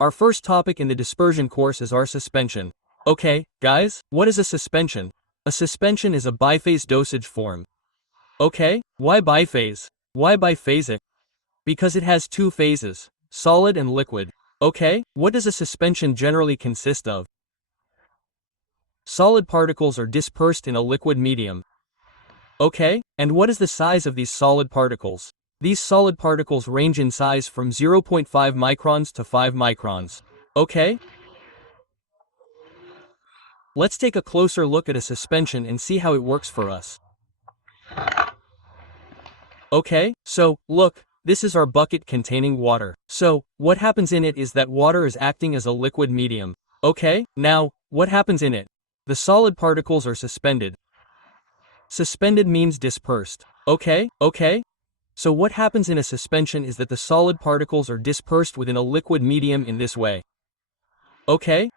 Our first topic in the dispersion course is our suspension. Okay, guys, what is a suspension? A suspension is a biphase dosage form. Okay, why biphase? Why biphasic? Because it has two phases, solid and liquid. Okay, what does a suspension generally consist of? Solid particles are dispersed in a liquid medium. Okay, and what is the size of these solid particles? These solid particles range in size from 0.5 microns to 5 microns. Okay? Let's take a closer look at a suspension and see how it works for us. Okay, so, look, this is our bucket containing water. So, what happens in it is that water is acting as a liquid medium. Okay, now, what happens in it? The solid particles are suspended. Suspended means dispersed. Okay? So what happens in a suspension is that the solid particles are dispersed within a liquid medium in this way. Okay?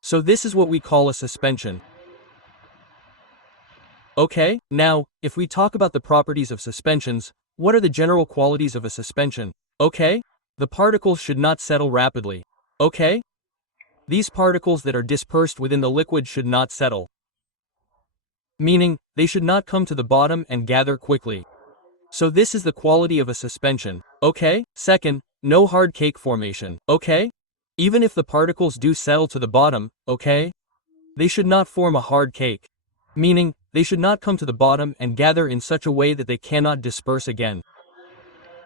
So this is what we call a suspension. Okay, now, if we talk about the properties of suspensions, what are the general qualities of a suspension? Okay? The particles should not settle rapidly. Okay? These particles that are dispersed within the liquid should not settle. Meaning, they should not come to the bottom and gather quickly. So this is the quality of a suspension. Okay? Second, no hard cake formation. Okay? Even if the particles do settle to the bottom, okay? They should not form a hard cake. Meaning, they should not come to the bottom and gather in such a way that they cannot disperse again.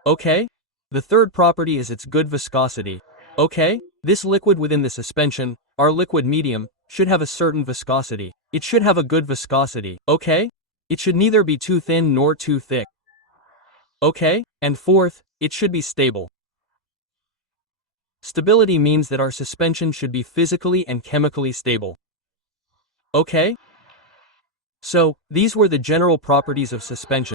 Okay? The third property is its good viscosity. Okay? This liquid within the suspension, our liquid medium, should have a certain viscosity. It should have a good viscosity. Okay? It should neither be too thin nor too thick. Okay? And fourth, it should be stable. Stability means that our suspension should be physically and chemically stable. Okay? So, these were the general properties of suspension.